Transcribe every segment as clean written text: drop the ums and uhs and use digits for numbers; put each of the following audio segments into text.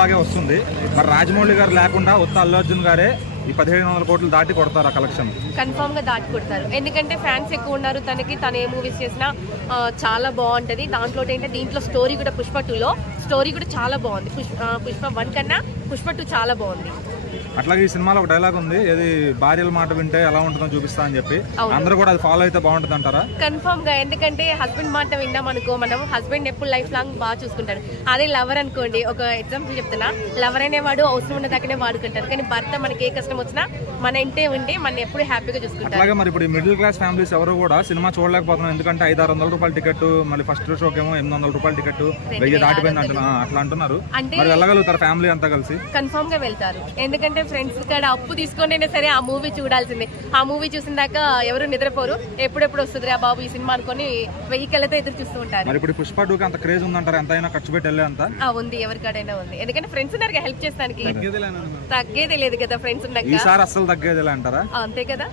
లాగే వస్తుంది. మరి రాజమౌళి గారు లేకుండా ఉత్త అల్లు అర్జున్ గారే ఈ 1500 కోట్లు దాటి కొడతారు ఆ కలెక్షన్. కన్ఫామ్ గా దాటి కొడతారు, ఎందుకంటే ఫ్యాన్స్ ఎక్కువ ఉన్నారు తనకి. తను ఏ మూవీస్ చేసినా చాలా బాగుంటది. దాంట్లో ఏంటంటే దీంట్లో స్టోరీ కూడా పుష్ప 2లో స్టోరీ కూడా చాలా బాగుంది. పుష్ప 1 కన్నా పుష్ప 2 చాలా బాగుంది. అట్లాగే ఈ సినిమాలో ఒక డైలాగ్ ఉంది, ఏది భార్యల మాట వింటే ఎలా ఉంటుందో చూపిస్తా అని చెప్పి. అందరూ కూడా అది ఫాలో అయితే బాగుంటుంది అంటారా? కన్ఫామ్ గా, ఎందుకంటే హస్బెండ్ మాట విన్నాం అనుకో, మనం హస్బెండ్ ఎప్పుడు లైఫ్ లాంగ్ బాగా చూసుకుంటాడు. అదే లవర్ అనుకోండి, ఒక ఎగ్జాంపుల్ చెప్తున్నా, లవర్ అనేవాడు అవసరం ఉన్న దాకానే వాడుకుంటారు, కానీ భర్త మనకి ఏ కష్టం వచ్చినా మన ఇంటే ఉండి మన ఎప్పుడు హ్యాపీగా చూసుకుంటారు. అలాగే మరి ఇప్పుడు మిడిల్ క్లాస్ ఫ్యామిలీస్ ఎవరు కూడా సినిమా చూడలేకపోతున్నాం, ఎందుకంటే 500-600 రూపాయల టికెట్, మళ్ళీ ఫస్ట్ షోకి ఏమో 800 రూపాయల టికెట్, 1000 దాటిపోయింది అంటున్నా, అట్లా అంటున్నారు. మరి వెళ్ళగలుగుతారు ఫ్యామిలీ అంతా కలిసి? కన్ఫామ్ గా వెళ్తారు, ఎందుకంటే ఫ్రెండ్స్ కాడ అప్పు తీసుకొని అయినా సరే ఆ మూవీ చూడాల్సిందే. ఆ మూవీ చూసిన దాకా ఎవరు నిద్రపోరు, ఎప్పుడెప్పుడు వస్తుంది ఆ బాబు ఈ సినిమా అనుకుని వెహికల్తో ఎదురు చూస్తూ ఉంటారు. మరి ఇప్పుడు పుష్ప 2కి అంత క్రేజ్ ఉందంటారు, ఎంత అయినా ఖర్చు పెట్టి వెళ్ళే అంత ఉంది, ఎవరికాడైనా ఉంది, ఎందుకంటే ఫ్రెండ్స్ ఉన్నారు హెల్ప్ చేస్తానికి. తగ్గేది లేదు కదా ఫ్రెండ్స్ ఉన్నాక, ఈసారి అస్సలు తగ్గేది అంటారా? అంతే కదా.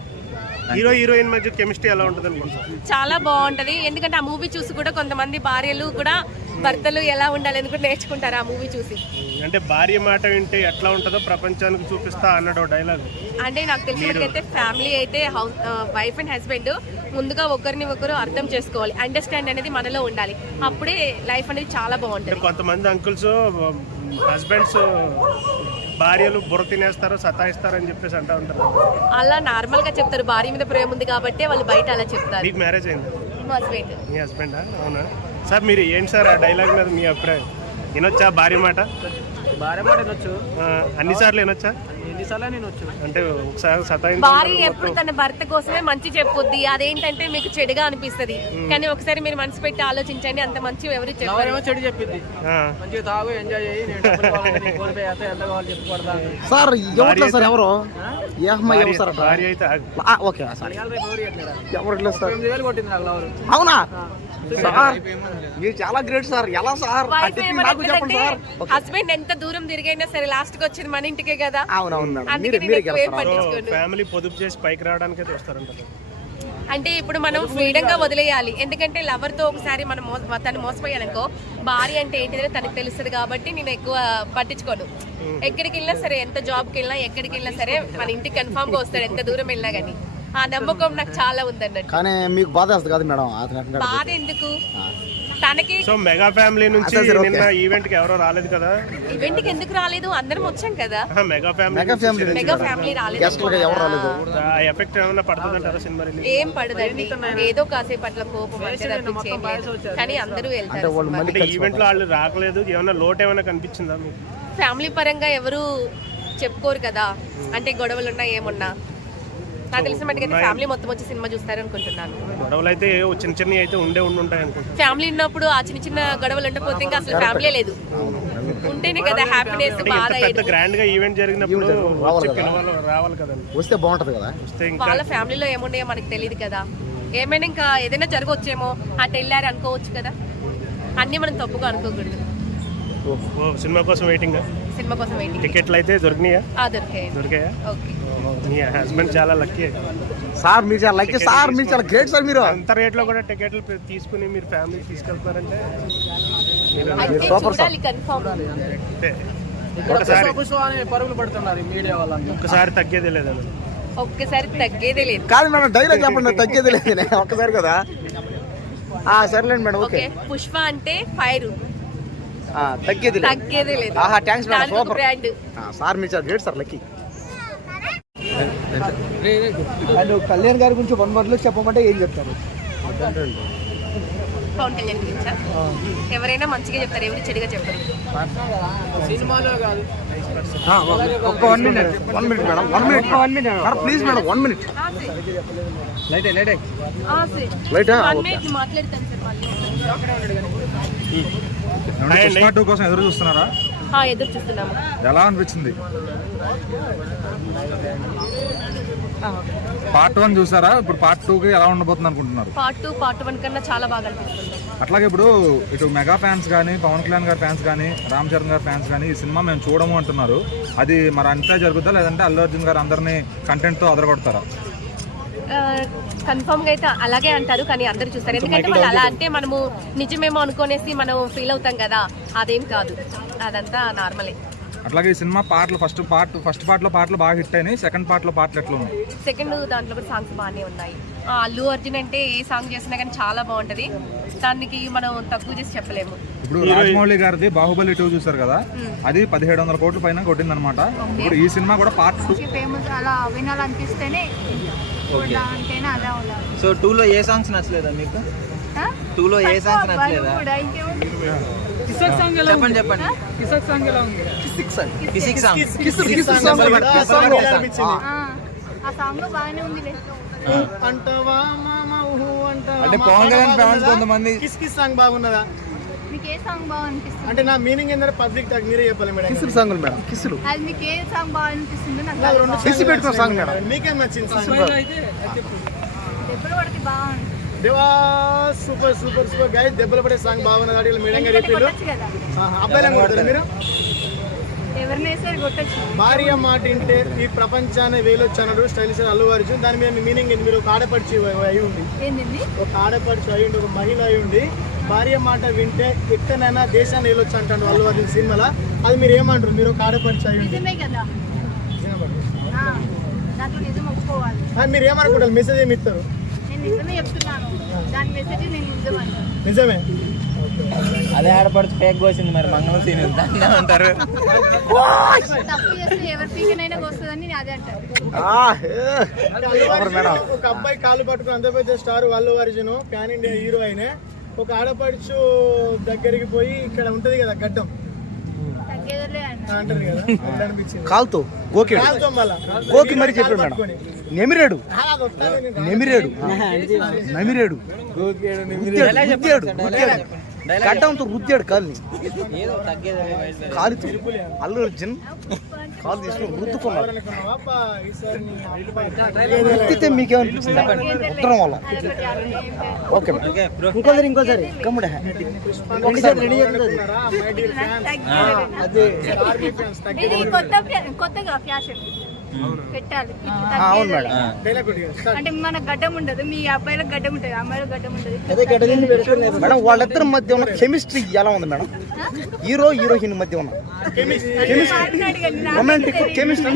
హీరో హీరోయిన్ మధ్య కెమిస్ట్రీ ఎలా ఉంటుంది అనుకుంటున్నారు? చాలా బాగుంటది, ఎందుకంటే ఆ మూవీ చూసి కూడా కొంతమంది భార్యలు కూడా భర్తలు ఎలా ఉండాలి ఎందుకు నేర్చుకుంటారు ఆ మూవీ చూసి. అంటే భార్య మాట వింటే ఎట్లా ఉంటుందో ప్రపంచానికి చూపిస్తా అన్నాడు డైలాగ్. అంటే నాకు తెలిసినట్లయితే ఫ్యామిలీ అయితే వైఫ్ అండ్ హస్బెండ్ ముందుగా ఒకరిని ఒకరు అర్థం చేసుకోవాలి, అండర్స్టాండ్ అనేది మనలో ఉండాలి, అప్పుడే లైఫ్ అనేది చాలా బాగుంటుంది. కొంతమంది అంకుల్స్ హస్బెండ్స్ భార్యలు బుర్ర తినేస్తారు, సతాయిస్తారు అని చెప్పేసి అంటూ ఉంటారు. అలా నార్మల్ గా చెప్తారు, భార్య మీద ప్రేమ ఉంది కాబట్టి వాళ్ళు బయట అలా చెప్తారు. మీకు మ్యారేజ్ అయింది? హస్బెండ్. మీ హస్బెండా? అవునా సార్. మీరు ఏంటి సార్ ఆ డైలాగ్ మీద మీ అభిప్రాయం? వినొచ్చా భార్య మాట? భార్య మాట వినొచ్చు, అన్నిసార్లు వినొచ్చా? ఎన్నిసార్లు వినొచ్చు. అంటే ఒకసారి భార్య ఎప్పుడు తన భర్త కోసమే మంచి చెప్పుద్ది, అదేంటంటే మీకు చెడుగా అనిపిస్తది, కానీ ఒకసారి మీరు మనసు పెట్టి ఆలోచించండి, అంత మంచి ఎవరు చెప్పారు. చెడు చెప్పింది, మంచిగా తాగు ఎంజాయ్ చేయి, ఎంత కావాలి చెప్పుకోవడదాన్ని. సార్ ఎవరు సార్, ఎవరు భార్య అయితే ఎవరు 8,000 కొట్టింది నాకు లవరు. అవునా సార్, మీరు చాలా గ్రేట్ సార్. ఎలా సార్ చెప్పండి సార్. హస్బెండ్ ఎంత దూరం తిరిగైనా సరే లాస్ట్ కి వచ్చేది మన ఇంటికే కదా. అవునవును మేడం, ఫ్యామిలీ పొదుపు చేసి పైకి రావడానికి అయితే వస్తారంట. అంటే ఇప్పుడు మనం ఫ్రీడమ్ గా వదిలేయాలి, ఎందుకంటే లవర్ తో ఒకసారి మనం తను మోసపోయానుకో, భార్య అంటే ఏంటిదో తనకు తెలుస్తుంది కాబట్టి నేను ఎక్కువ పట్టించుకోను. ఎక్కడికి వెళ్ళినా సరే, ఎంత జాబ్కి వెళ్ళినా ఎక్కడికి వెళ్ళినా సరే మన ఇంటికి కన్ఫామ్ గా వస్తాడు, ఎంత దూరం వెళ్ళినా గానీ. ఆ నమ్మకం నాకు చాలా ఉందన్నట్టు. కానీ మీకు బాధ వస్తుంది కదా మేడం? బాధ ఎందుకు తనకి. సో మెగా ఫ్యామిలీ నుంచి నిన్న ఈవెంట్ కి ఎవరో రాలేదు కదా? ఈవెంట్ కి ఎందుకు రాలేదు, అందరం వచ్చాం కదా. మెగా ఫ్యామిలీ రాలేదు, ఎఫెక్ట్ ఏమైనా పడుతుందంటారా సినిమా? ఏం పడదండి, ఏదో కాసేపు అట్లా కోపం కానీ అందరూ వెళ్తారు. అంటే ఈవెంట్ లో వాళ్ళు రాకలేదు, ఏమైనా లోటు ఏమైనా కనిపించిందా మీకు? ఫ్యామిలీ పరంగా ఎవరు చెప్పుకోరు కదా, అంటే గొడవలు ఉన్నా ఏమున్నా. నాకు తెలిసిన మట్టుకైతే ఫ్యామిలీ మొత్తం వచ్చి సినిమా చూస్తారు అనుకుంటున్నాను. గొడవలు అయితే చిన్న చిన్న అయితే ఉంటాయి అనుకుంటున్నాను. ఫ్యామిలీ ఉన్నప్పుడు ఆ చిన్న చిన్న గొడవలు ఉండకపోతే ఇంకా అసలు ఫ్యామిలీ లేదు, ఉంటేనే కదా హ్యాపీనెస్. బాధ గ్రాండ్ గా ఈవెంట్ జరిగినప్పుడు రావాలి కదా, వస్తే బాగుంటది కదా. వాళ్ళ ఫ్యామిలీలో ఏముండయో మనకు తెలియదు కదా, ఏమైనా ఇంకా ఏదైనా జరగవచ్చేమో, అటు వెళ్ళారు అనుకోవచ్చు కదా, అన్ని మనం తప్పుగా అనుకోకూడదు. సినిమా కోసం వెయిటింగ్. సినిమా కోసం వెయిటింగ్. టికెట్లు అయితే దొరికినాయా? దొరికాయా? ఓకే. మీ హస్బెండ్ చాలా లక్కీ సార్, మీరు చాలా లక్కీ సార్, మీరు చాలా గ్రేట్ సార్. మీరు అంత రేట్ లో కూడా టికెట్లు తీసుకుని మీరు ఫ్యామిలీ తీసుకెళ్తారంటే పరుగులు పడుతున్నారు మీడియా వాళ్ళని. ఒక్కసారి తగ్గేది లేదని. ఒక్కసారి తగ్గేదే లేదు కాదు మేడం, డైలాగ్ చెప్పండి, తగ్గేది లేదు ఒక్కసారి కదా. సరేలేండి మేడం. ఓకే. పుష్ప అంటే ఫైర్, తగ్గేది లేదు. థ్యాంక్స్ మేడం, సూపర్ సార్, మీరు చాలా గ్రేట్ సార్, లక్కీ. కళ్యాణ్ గారి గురించి 1 word లో చెప్పమంటే ఏం చెప్తారు? పవన్ కళ్యాణ్ గురించా? ఎవరైనా మంచిగా చెప్తారు, ఎవరు చెడుగా చెప్పరు. సినిమాలో కాదు, ఒక్క 1 minute madam, 1 minute please madam, 1 minute. మాట్లాడతాను సార్. పుష్ప 2 కోసం ఎదురు చూస్తున్నారా? ఎదురు చూస్తున్నాము. ఎలా అనిపించింది? పార్ట్ 1 చూసారా? ఇప్పుడు పార్ట్ 2కి ఎలా ఉండబోతుంది అనుకుంటున్నారు? పార్ట్ 1 కన్నా చాలా బాగా అనిపిస్తుంది. అట్లాగే ఇప్పుడు ఇటు మెగా ఫ్యాన్స్ కానీ, పవన్ కళ్యాణ్ గారి ఫ్యాన్స్ కానీ, రామ్ చరణ్ గారి ఫ్యాన్స్ కానీ ఈ సినిమా మేము చూడము అంటున్నారు. అది మరి అంతే జరుగుతుందా, లేదంటే అల్లు అర్జున్ గారు అందరినీ కంటెంట్తో అదరగొడతారా? కన్ఫర్మ్ గా అయితే అలాగే అంటారు, కానీ అందరు చూస్తారు. ఎందుకంటే వాళ్ళు అలా అంటే మనము నిజమేమో అనుకోనేసి మనం ఫీల్ అవుతాం కదా, అదేం కాదు, అదంతా నార్మలే. అట్లాగే ఈ సినిమా పాటలు ఫస్ట్ పార్ట్ లో పాటలు బాగా హిట్ అయినాయి, సెకండ్ పార్ట్ లో పాటలు ఎట్లా ఉన్నాయి? సెకండ్ దాంట్లో కూడా సాంగ్స్ బాగానే ఉన్నాయి. అల్లు అర్జున్ అంటే ఏ సాంగ్ చేసినా కానీ చాలా బాగుంటది, దానికి మనం తక్కువ చేసి చెప్పలేము. ఇప్పుడు రాజమౌళి గారిది బాహుబలి 2 చూసారు కదా, అది 1700 కోట్ల పైన కొట్టింది అనమాట. ఇప్పుడు ఈ సినిమా కూడా పార్ట్ 2 ఫేమస్ అలా వినాలనిపిస్తేనే చూడడానికైనా అలా ఉండాలి. సో 2 లో ఏ సాంగ్స్ నచ్చలేదా మీకు? 2 లో ఏ సాంగ్స్ నచ్చలేదా? చెప్పండి కిసిక్ సాంగ్ ఆ సాంగ్ బాగానే ఉంది. అంటే పవన్ కళ్యాణ్ ఫ్యాన్స్ కొంతమంది కిస్ సాంగ్ బాగున్నదా? మీకు ఏ సాంగ్ బాగా అనిపిస్తుంది? అంటే నా మీనింగ్ ఏంటంటే పబ్లిక్ టాక్ మీరే చెప్పాలి మేడం. కిసులు సాంగులు మేడం, కిసులు అది మీకు ఏ సాంగ్ బాగా అనిపిస్తుంది? నాకు కిసి పెట్టుకున్న సాంగ్ మేడం. మీకేం నచ్చింది సాంగ్? దెబ్బలు పడితే బాగుంది. దేవా సూపర్ సూపర్ సూపర్ గైస్, దెబ్బలు పడే సాంగ్ బాగున్నది. అడిగి మేడం గారు చెప్పారు. కదా అబ్బాయిలను కొడతారు మీరు? ఎవరిని వేసారు కొట్టచ్చు. భార్య మాట వింటే ఈ ప్రపంచాన్ని వేలొచ్చన్నాడు స్టైలిష్ అల్లు అర్జున్. దాని మీద మీ మీనింగ్ ఏంటి? మీరు ఒక ఆడపడిచి అయి ఉండి, ఏంది ఒక ఆడపడిచి అయి ఉండి, ఒక మహిళ అయి ఉండి భార్య మాట వింటే ఎక్కడైనా దేశాన్ని వేలొచ్చు అంటాడు అల్లు అర్జున్ సినిమాలో. అది మీరు ఏమంటారు? మీరు ఒక ఆడపడిచి అయి ఉండి నిజమే కదా, నాకు నిజం ఒప్పుకోవాలి. మీరు ఏమనుకుంటారు? మెసేజ్ ఏమి ఇస్తారు? నేను నిజమే చెప్తున్నాను, దాని మెసేజ్ నేను నిజమని. నిజమే. అదే ఆడపడుచు పేక్ కోసింది, మరి మంగళం సీన్ దాన్ని అంటారు. తప్పు చేస్తే ఎవరి పీకనైనా వస్తుందని నేను అదే అంటారు. ఒక అబ్బాయి కాలు పట్టుకుని అంత పెద్ద star Allu Arjun, pan India hero అయినే ఒక ఆడపడుచు దగ్గరికి పోయి ఇక్కడ ఉంటది కదా గడ్డం తగ్గేదలే అన్న అంటారు కదా, ఎట్లా అనిపించింది? కాల్తో గోకి కాలుతో మళ్ళా గోకి మరి చెప్పాడు మేడం. నెమిరేడు నెమిరేడు నమిరేడు గడ్డంతో రుద్దాడు కాలుని, కాలుతో అల్లు అర్జున్ కాలు తీసుకుని రుద్దుకున్నాడు. రుద్దితే మీకేమనిపించింది ఉత్తరం వల్ల? ఓకే ఇంకోసారి కమ్ముడే ఇది కొత్తగా ఫ్యాషన్ పెట్టాలి. అవును మేడం. అంటే మన గడ్డం ఉండదు, మీ అబ్బాయిలకు గడ్డం ఉంటుంది, అమ్మాయిలకు గడ్డం ఉంటుంది. మేడం వాళ్ళిద్దరి మధ్య ఉన్న కెమిస్ట్రీ ఎలా ఉంది మేడం? హీరో హీరోయిన్ మధ్య ఉన్న రొమాంటిక్ కెమిస్ట్రీ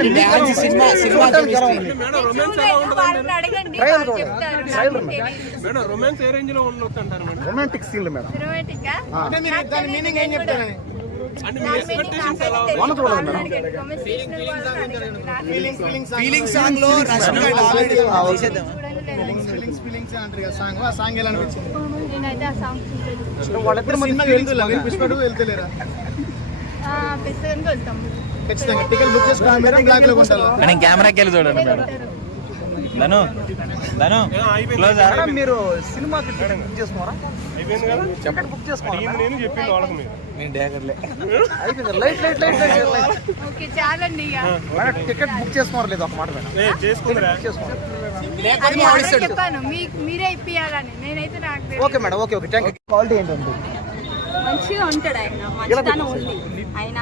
రొమాంటిక్ సీన్లు మేడం. దాని మీనింగ్ ఏం చెప్తారని? ఫీలింగ్ సాంగ్ లో నేనైతే ఆ సాంగ్ వాళ్ళిద్దరు వెళ్తలేరా? పెద్దగా వెళ్తాం. ఖచ్చితంగా టికెట్ బుక్ చేసుకోవాలి మేడం, బ్లాక్ లో కొంటారు. కెమెరాకి వెళ్ళి చూడండి మేడం. మేడం మీరు సినిమాకి టికెట్ బుక్ చేసుకోరా? టికెట్ బుక్ చేసుకోరా? నేను చెప్పింది వాళ్ళకి మీరు. అయిపోయింది. Light light light light. Okay చాలండి ఇక. మేడం టికెట్ బుక్ చేసుకోరా లేదా? ఒక మాట మేడం చేసుకోరా? అది ఆల్రెడీ చెప్పాను, మీరే ఇప్పియాలని. నేనైతే నాకు okay madam. Okay thank you. Quality ఏంటంటే మంచిగా ఉంటాడు ఆయన, మంచితనం ఉంది ఆయన.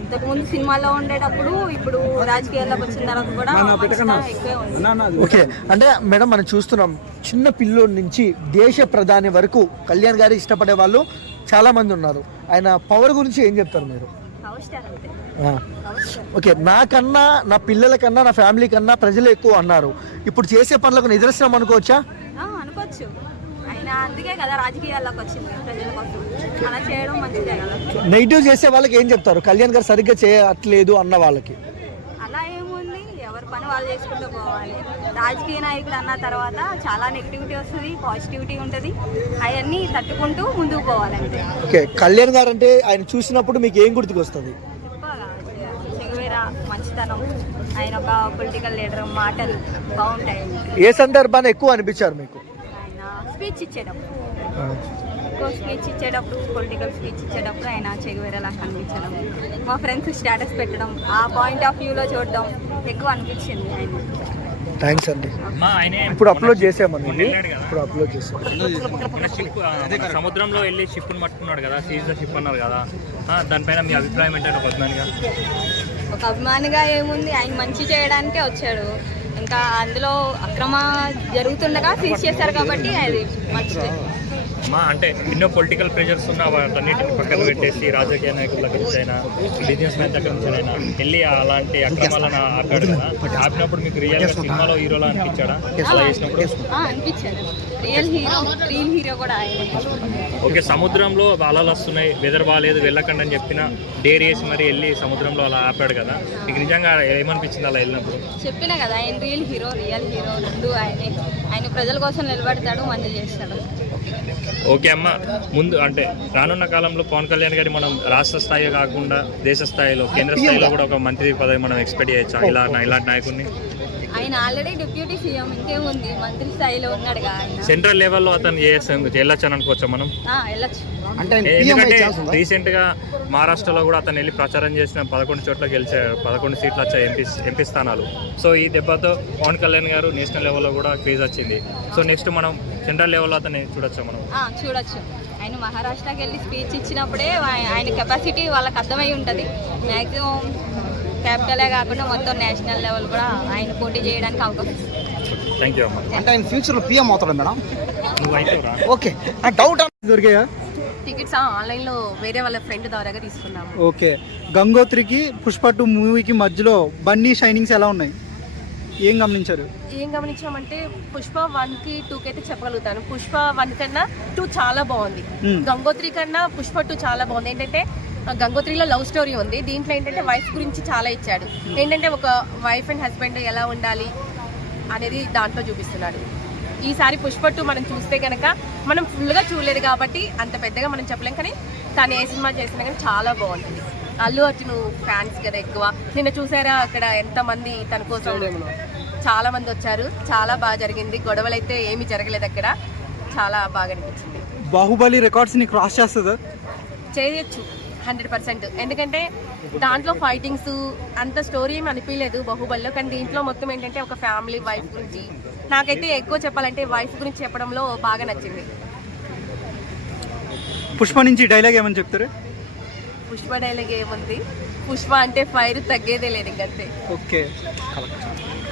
ఇంతకుముందు సినిమాలో ఉండేటప్పుడు ఇప్పుడు రాజకీయాల్లోకి వచ్చిన తర్వాత కూడా మంచితనం ఎక్కువే ఉంది. ఓకే అంటే మేడం మనం చూస్తున్నాం చిన్న పిల్లోడి నుంచి దేశ ప్రధాని వరకు కళ్యాణ్ గారి ఇష్టపడే వాళ్ళు చాలా మంది ఉన్నారు. ఆయన పవర్ గురించి ఏం చెప్తారు మీరు? పవర్ స్టార్ అంతే. ఓకే నాకన్నా నా పిల్లల కన్నా నా ఫ్యామిలీ కన్నా ప్రజలు ఎక్కువ అన్నారు. ఇప్పుడు చేసే పనులకు నిదర్శనం అనుకోవచ్చా? అనుకోవచ్చు. ఆయన అందుకే కదా రాజకీయాల్లోకి వచ్చింది, ప్రజల కోసం. అలా చేయడం మంచిదే కదా. నెగిటివ్ చేసే వాళ్ళకి ఏం చెప్తారు? కళ్యాణ్ గారు సరిగ్గా చేయట్లేదు అన్న వాళ్ళకి. అలా ఏముంది, ఎవరి పని వాళ్ళు చేసుకుంటూ పోవాలి. రాజకీయ నాయకులు అన్న తర్వాత చాలా నెగిటివిటీ వస్తుంది, పాజిటివిటీ ఉంటుంది. అవన్నీ తట్టుకుంటూ ముందుకు పోవాలంటే. ఓకే కళ్యాణ్ గారు అంటే ఆయన చూసినప్పుడు మీకు ఏం గుర్తుకొస్తుంది? చెగువేరా మంచితనం, ఆయన ఒక పొలిటికల్ లీడర్, మాటలు బాగుంటాయి. ఏ సందర్భాన్ని ఎక్కువ అనిపించారు మీకు? ఆయన స్పీచ్ ఇచ్చేటప్పుడు పొలిటికల్ స్పీచ్ ఇచ్చేటప్పుడు ఆయన చెగువేరేలా కనిపించడం, మా ఫ్రెండ్స్ స్టేటస్ పెట్టడం, ఆ పాయింట్ ఆఫ్ వ్యూలో చూడడం ఎక్కువ అనిపించింది ఆయన. థ్యాంక్స్ అండి. ఇప్పుడు అప్లోడ్ చేసామండి. ఇప్పుడు అప్లోడ్ చేసాం. సముద్రంలో వెళ్ళి షిప్ను పట్టుకున్నాడు కదా, సీజ్ ద షిప్ అన్నారు కదా, దానిపైన మీ అభిప్రాయం ఏంటంటే? ఒక అభిమానిగా ఏముంది, ఆయన మంచి చేయడానికే వచ్చాడు. ఇంకా అందులో అక్రమ జరుగుతుండగా సీజ్ చేశారు కాబట్టి అది మంచిది. మా అంటే ఎన్నో పొలిటికల్ ప్రెషర్స్ ఉన్న వాటన్నిటిని పక్కన పెట్టేసి రాజకీయ నాయకుల గురించి అయినా బిజినెస్ మ్యాన్ దగ్గర నుంచి అయినా వెళ్ళి అలాంటి అక్రమాలను ఆపాడు కదా. ఆపినప్పుడు మీకు రియల్గా సినిమాలో హీరోలా అనిపించాడా అలా చేసినప్పుడు? అనిపించారు. రియల్ హీరో కూడా ఆయనే. ఓకే, సముద్రంలో అలలు వస్తున్నాయి, వెదర్ బాగాలేదు, వెళ్ళకండి అని చెప్పిన డేర్ చేసి మరి వెళ్ళి సముద్రంలో అలా ఆపాడు కదా, మీకు నిజంగా ఏమనిపించింది అలా వెళ్ళినప్పుడు? చెప్పినా కదా, ఆయన రియల్ హీరో రెండు ఆయనే. ఆయన ప్రజల కోసం నిలబడతాడు, మంచి చేస్తాడు. ఓకే అమ్మ, ముందు అంటే రానున్న కాలంలో పవన్ కళ్యాణ్ గారి మనం రాష్ట్ర స్థాయి కాకుండా దేశ స్థాయిలో, కేంద్ర స్థాయిలో కూడా ఒక మంత్రి పదవి మనం ఎక్స్పెక్ట్ చేయొచ్చా ఇలాంటి నాయకుడిని? ఆయన ఆల్రెడీ డిప్యూటీ సీఎం, ఇంకేముంది, మంత్రి స్థాయిలో ఉన్నాడుగా ఆయన. సెంట్రల్ లెవెల్లో అతను వెళ్ళొచ్చు అని అనుకోవచ్చా మనం? వెళ్ళొచ్చు. ఎందుకంటే రీసెంట్ గా మహారాష్ట్రలో కూడా అతను వెళ్ళి ప్రచారం చేసిన 11 చోట్ల గెలిచారు, 11 సీట్లు వచ్చాయి ఎంపీ స్థానాలు. సో ఈ దెబ్బతో పవన్ కళ్యాణ్ గారు నేషనల్ లెవెల్లో కూడా క్రేజ్ వచ్చింది. సో నెక్స్ట్ మనం సెంట్రల్ లెవెల్లో అతన్ని చూడొచ్చా మనం? చూడొచ్చు. ఆయన మహారాష్ట్రకి వెళ్ళి స్పీచ్ ఇచ్చినప్పుడే ఆయన కెపాసిటీ వాళ్ళకి అర్థమై ఉంటుంది. మ్యాక్సిమం క్యాపిటలే కాకుండా మొత్తం నేషనల్ లెవెల్ కూడా ఆయన పోటీ చేయడానికి అవకాశం. థ్యాంక్ యూ అమ్మ. అంటే ఆయన ఫ్యూచర్లో పిఎం అవుతాడు మేడం? నువ్వు అయిపోరా? ఓకే, డౌట్ దొరికాయా? టికెట్స్ ఆన్లైన్లో వేరే వాళ్ళ ఫ్రెండ్ ద్వారాగా తీసుకున్నాము. ఓకే, గంగోత్రికి పుష్ప 2 మూవీకి మధ్యలో బన్నీ షైనింగ్స్ ఎలా ఉన్నాయి, ఏం గమనించారు? ఏం గమనించామంటే పుష్ప 1కి 2కి అయితే చెప్పగలుగుతాను. పుష్ప 1 కన్నా 2 చాలా బాగుంది. గంగోత్రి కన్నా పుష్ప 2 చాలా బాగుంది. ఏంటంటే గంగోత్రిలో లవ్ స్టోరీ ఉంది, దీంట్లో ఏంటంటే వైఫ్ గురించి చాలా ఇచ్చాడు. ఏంటంటే ఒక వైఫ్ అండ్ హస్బెండ్ ఎలా ఉండాలి అనేది దాంట్లో చూపిస్తున్నాడు. ఈసారి పుష్ప 2 మనం చూస్తే కనుక మనం ఫుల్గా చూడలేదు కాబట్టి అంత పెద్దగా మనం చెప్పలేం, కానీ తను ఏ సినిమా చేసినా కానీ చాలా బాగుంటుంది. అల్లు అర్జున్ ఫ్యాన్స్ కదా ఎక్కువ. నిన్న చూసారా అక్కడ ఎంతమంది తన కోసం చాలా మంది వచ్చారు. చాలా బాగా జరిగింది, గొడవలు అయితే ఏమీ జరగలేదు అక్కడ. చాలా బాగా అనిపించింది. బాహుబలి రికార్డ్స్ని క్రాస్ చేస్తుందా? చేయొచ్చు 100%. ఎందుకంటే దాంట్లో ఫైటింగ్స్ అంత స్టోరీ ఏమి అనిపించలేదు బాహుబలిలో, కానీ దీంట్లో మొత్తం ఏంటంటే ఒక ఫ్యామిలీ వైఫ్ గురించి, నాకైతే ఎక్కువ చెప్పాలంటే వైఫ్ గురించి చెప్పడంలో బాగా నచ్చింది. పుష్ప నుంచి డైలాగ్ ఏమని చెప్తారు? పుష్ప డైలాగ్ ఏముంది, పుష్ప అంటే ఫైర్ తగ్గేదే లేదు ఇంకంతే. ఓకే,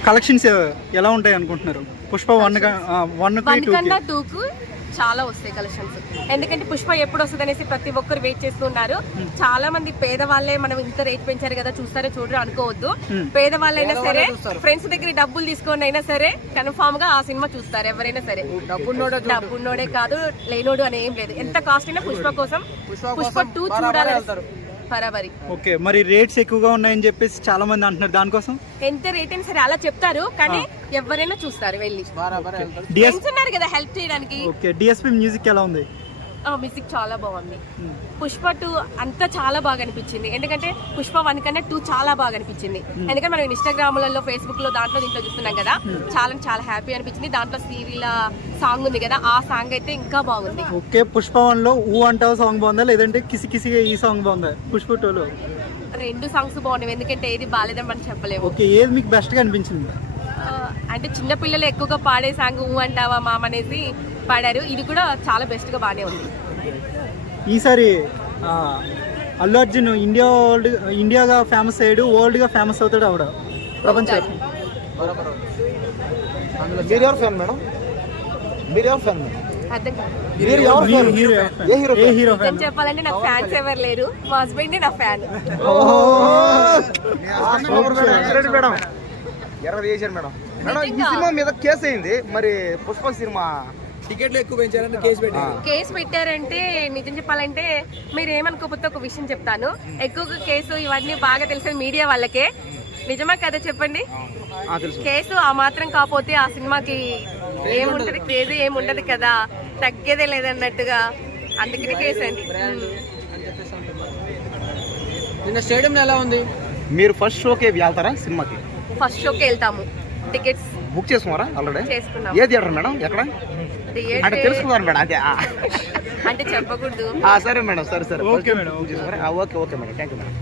కలెక్షన్స్ ఎలా ఉంటాయి అనుకుంటున్నారు? పుష్ప 1 కన్నా 2కు చాలా వస్తాయి కలెక్షన్స్. ఎందుకంటే పుష్ప ఎప్పుడు వస్తుంది అనేసి ప్రతి ఒక్కరు వెయిట్ చేస్తున్నారు. చాలా మంది పేదవాళ్ళే మనం ఇంత రేట్ పెంచారు కదా చూస్తారో చూడరు అనుకోవద్దు. పేదవాళ్ళైనా సరే, ఫ్రెండ్స్ దగ్గర డబ్బులు తీసుకొని అయినా సరే కన్ఫామ్ గా ఆ సినిమా చూస్తారు ఎవరైనా సరే. డబ్బున్నోడే కాదు, లేనోడు అని ఏం లేదు. ఎంత కాస్ట్ అయినా పుష్ప కోసం, పుష్ప 2 చూడాలి బరాబరి. ఓకే, మరి రేట్స్ ఎక్కువగా ఉన్నాయని చెప్పేసి చాలా మంది అంటున్నారు, దానికోసం ఎంత రేట్ అయినా సరే అలా చెప్తారు, కానీ ఎవరైనా చూస్తారు వెళ్ళి. ఫ్రెండ్స్ ఉన్నారు కదా హెల్ప్ చేయడానికి. ఓకే, డిఎస్పీ మ్యూజిక్ ఎలా ఉంది? మ్యూజిక్ చాలా బాగుంది. పుష్ప 2 అంతా చాలా బాగా అనిపించింది. ఎందుకంటే పుష్ప 1 కన్నా 2 చాలా బాగా అనిపించింది. ఎందుకంటే మనం ఇన్స్టాగ్రామ్లలో, ఫేస్బుక్ లో దాంట్లో దీంట్లో చూస్తున్నాం కదా, చాలా హ్యాపీ అనిపించింది. దాంట్లో సీరియల్ సాంగ్ ఉంది కదా, ఆ సాంగ్ అయితే ఇంకా బాగుంది. ఓకే, పుష్ప 1లో ఊ అంటావు సాంగ్ బాగుందా, లేదంటే కిసికిసిగా ఈ సాంగ్ బాగుందా? పుష్ప 2లో 2 సాంగ్స్ బాగున్నాయి, ఎందుకంటే ఏది బాగాలేదని మనం చెప్పలేము. ఓకే, ఏది మీకు బెస్ట్ గా అనిపించింది? అంటే చిన్నపిల్లలు ఎక్కువగా పాడే సాంగ్ ఊ అంటావా మామ అనేసి పాడారు. ఇది కూడా చాలా బెస్ట్ గా బాగానే ఉంది. ఈసారి అల్లు అర్జున్ ఇండియాగా ఫేమస్ అయ్యాడు, వరల్డ్ గా ఫేమస్ అవుతాడు ఆవిడ ప్రపంచం. చెప్పాలంటే నాకు ఫ్యాన్స్ ఎవరు లేరు, మా హస్బెండ్ నా ఫ్యాన్. కేసు అయింది మరి, పుష్ప సినిమా టికెట్లు ఎక్కువ పెంచారని కేసు పెట్టారంటే నిజం చెప్పాలంటే మీరు ఏమనుకోకపోతే ఒక విషయం చెప్తాను. ఎక్కువగా కేసు ఇవన్నీ బాగా తెలిసేది మీడియా వాళ్ళకే. నిజమా కదా చెప్పండి? కేసు ఆ మాత్రం కాకపోతే ఆ సినిమాకి ఏముంటది, క్రేజీ ఏముంటది కదా, తగ్గేదే లేదన్నట్టుగా. అందుకని కేసు అండి. నిన్న స్టేడియం ఎలా ఉంది? మీరు ఫస్ట్ షోకి వెళ్తారా సినిమాకి? ఫస్ట్ షోకి వెళ్తాము. టికెట్స్ బుక్ చేసుకున్నారా ఆల్రెడీ? చేసుకున్నాం. ఏ థియేటర్ మేడం, ఎక్కడ అంటే తెలుసుకున్నారు మేడం? అదే అంటే చెప్పకూడదు. సరే మేడం, సరే okay madam, okay madam, thank you madam.